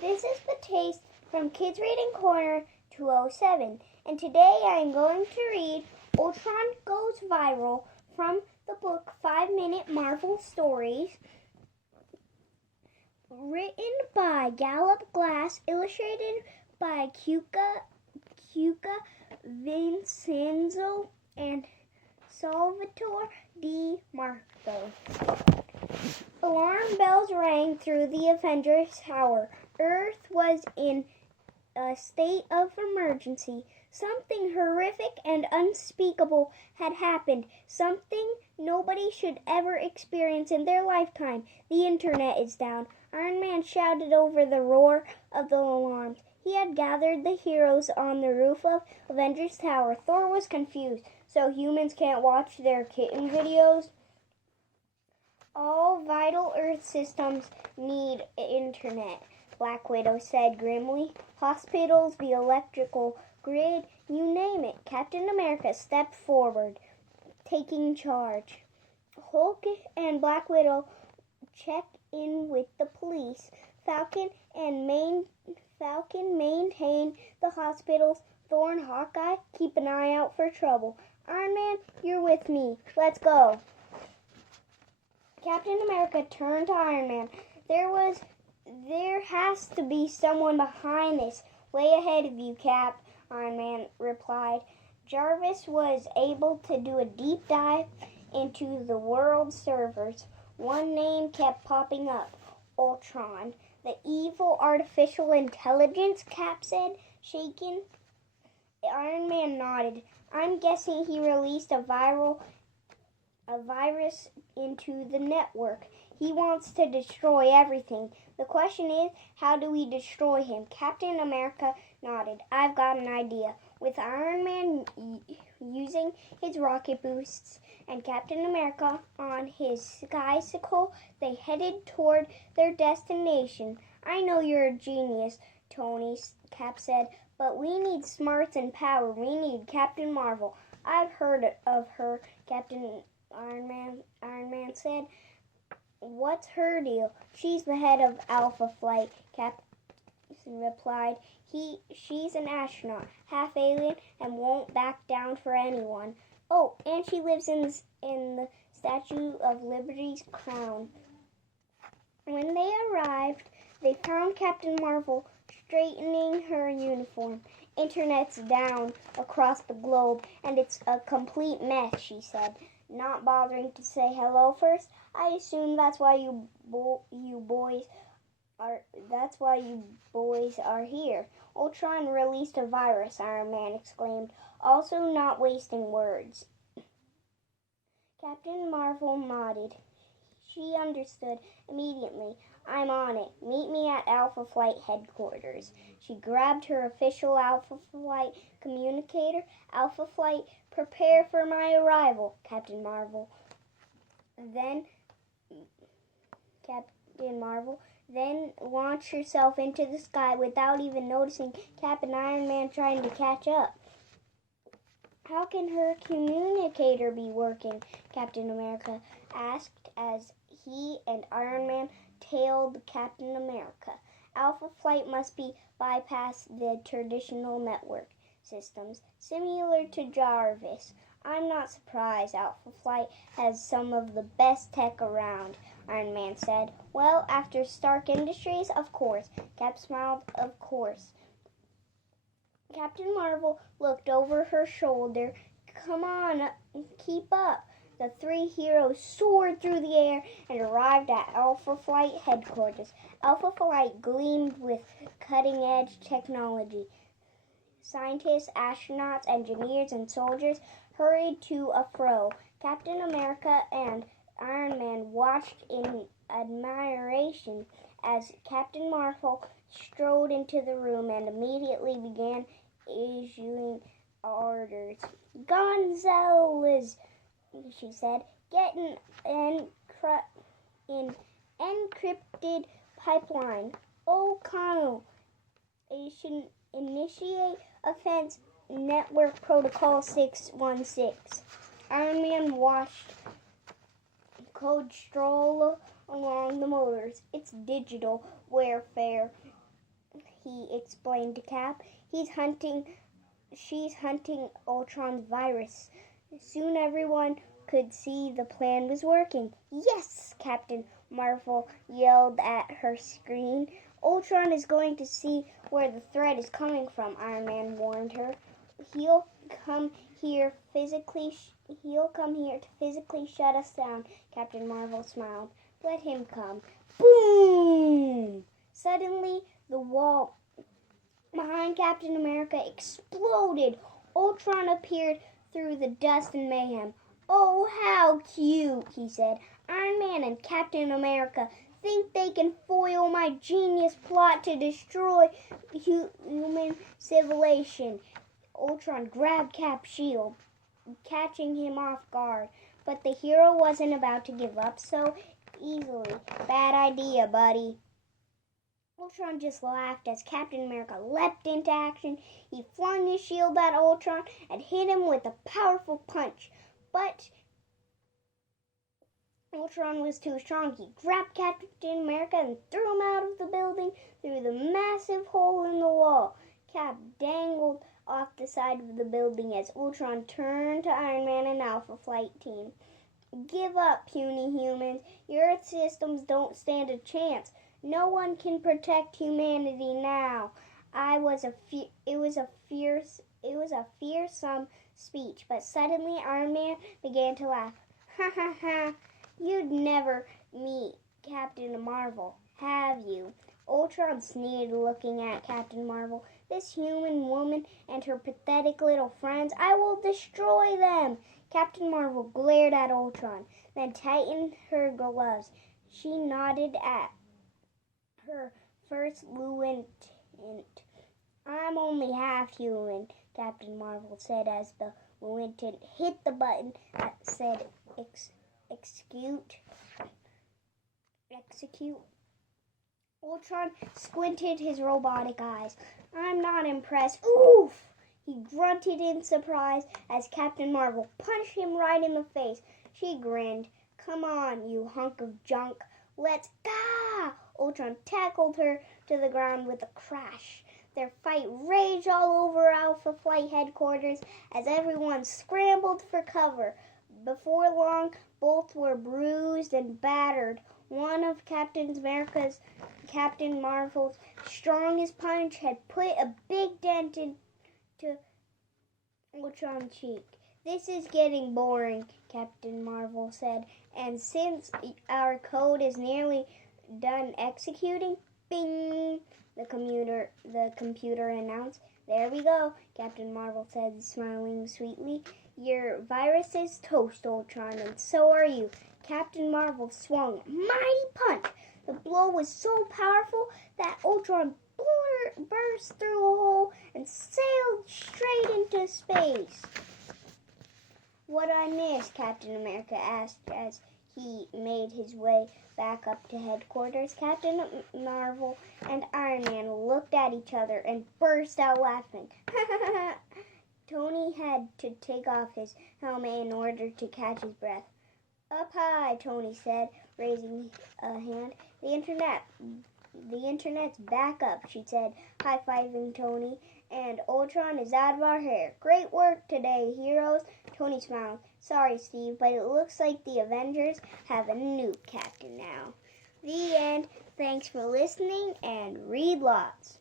This is the Taste from Kids Reading Corner 207, and today I am going to read Ultron Goes Viral from the book 5-Minute Marvel Stories, written by Calliope Glass, illustrated by Cucca, Vincenzo, and Salvatore di Marco. Alarm bells rang through the Avengers Tower. Earth was in a state of emergency. Something horrific and unspeakable had happened. Something nobody should ever experience in their lifetime. The internet is down. Iron Man shouted over the roar of the alarms. He had gathered the heroes on the roof of Avengers Tower. Thor was confused. So humans can't watch their kitten videos? All vital Earth systems need internet, Black Widow said grimly. Hospitals, the electrical grid, you name it. Captain America stepped forward, taking charge. Hulk and Black Widow checked in with the police. Falcon maintained the hospitals. Thor and Hawkeye keep an eye out for trouble. Iron Man, you're with me. Let's go. Captain America turned to Iron Man. There has to be someone behind this. Way ahead of you, Cap, Iron Man replied. Jarvis was able to do a deep dive into the world's servers. One name kept popping up. Ultron. The evil artificial intelligence, Cap said, shaken. Iron Man nodded. I'm guessing he released a virus into the network. He wants to destroy everything. The question is, how do we destroy him? Captain America nodded. I've got an idea. With Iron Man using his rocket boosts and Captain America on his skycicle, they headed toward their destination. I know you're a genius, Tony, Cap said, but we need smarts and power. We need Captain Marvel. I've heard of her, Captain Iron Man said. What's her deal? She's the head of Alpha Flight, Cap replied. She's an astronaut, half alien, and won't back down for anyone. Oh, and she lives in the Statue of Liberty's crown. When they arrived, they found Captain Marvel straightening her uniform. Internet's down across the globe, and it's a complete mess, she said, not bothering to say hello first. I assume that's why you boys are here. Ultron released a virus, Iron Man exclaimed, also not wasting words. Captain Marvel nodded. She understood immediately. I'm on it. Meet me at Alpha Flight headquarters. She grabbed her official Alpha Flight communicator. Alpha Flight, prepare for my arrival, Captain Marvel. Then launch yourself into the sky without even noticing Cap and Iron Man trying to catch up. How can her communicator be working? Captain America asked as he and Iron Man tailed Captain America. Alpha Flight must be bypass the traditional network systems, similar to Jarvis. I'm not surprised. Alpha Flight has some of the best tech around, Iron Man said. Well, after Stark Industries, of course. Cap smiled, of course. Captain Marvel looked over her shoulder. Come on, keep up. The three heroes soared through the air and arrived at Alpha Flight headquarters. Alpha Flight gleamed with cutting-edge technology. Scientists, astronauts, engineers, and soldiers hurried to and fro. Captain America and Iron Man watched in admiration as Captain Marvel strode into the room and immediately began issuing orders. Gonzalez, she said, get an encrypted pipeline. O'Connell, initiate offense network protocol 616. Iron Man watched code stroll along the motors. It's digital warfare. he explained to Cap. She's hunting Ultron's virus. Soon everyone could see the plan was working. Yes, Captain Marvel yelled at her screen. Ultron is going to see where the threat is coming from, Iron Man warned her. He'll come here to physically shut us down, Captain Marvel smiled. Let him come. Boom! Suddenly, the wall behind Captain America exploded. Ultron appeared through the dust and mayhem. Oh, how cute, he said. Iron Man and Captain America think they can foil my genius plot to destroy human civilization. Ultron grabbed Cap's shield, catching him off guard. But the hero wasn't about to give up so easily. Bad idea, buddy. Ultron just laughed as Captain America leapt into action. He flung his shield at Ultron and hit him with a powerful punch. But Ultron was too strong. He grabbed Captain America and threw him out of the building through the massive hole in the wall. Cap dangled off the side of the building as Ultron turned to Iron Man and Alpha Flight Team. Give up, puny humans. Your Earth systems don't stand a chance. No one can protect humanity now. It was a fearsome speech, but suddenly Iron Man began to laugh. Ha ha ha! You'd never meet Captain Marvel, have you? Ultron sneered, looking at Captain Marvel. This human woman and her pathetic little friends, I will destroy them! Captain Marvel glared at Ultron, then tightened her gloves. She nodded at her first lieutenant. I'm only half human, Captain Marvel said as the lieutenant hit the button that said execute. Ultron squinted his robotic eyes. I'm not impressed. Oof! He grunted in surprise as Captain Marvel punched him right in the face. She grinned. Come on, you hunk of junk. Let's go! Ultron tackled her to the ground with a crash. Their fight raged all over Alpha Flight headquarters as everyone scrambled for cover. Before long, both were bruised and battered. One of Captain Marvel's strongest punch had put a big dent into Ultron's cheek. This is getting boring, Captain Marvel said, and since our code is nearly done executing, bing, the computer announced. There we go, Captain Marvel said, smiling sweetly. Your virus is toast, Ultron, and so are you. Captain Marvel swung a mighty punch. The blow was so powerful that Ultron burst through a hole and sailed straight into space. What I missed? Captain America asked as he made his way back up to headquarters. Captain Marvel and Iron Man looked at each other and burst out laughing. Tony had to take off his helmet in order to catch his breath. Up high, Tony said, raising a hand. The internet's back up, she said, high-fiving Tony. And Ultron is out of our hair. Great work today, heroes. Tony smiled. Sorry, Steve, but it looks like the Avengers have a new captain now. The end. Thanks for listening and read lots.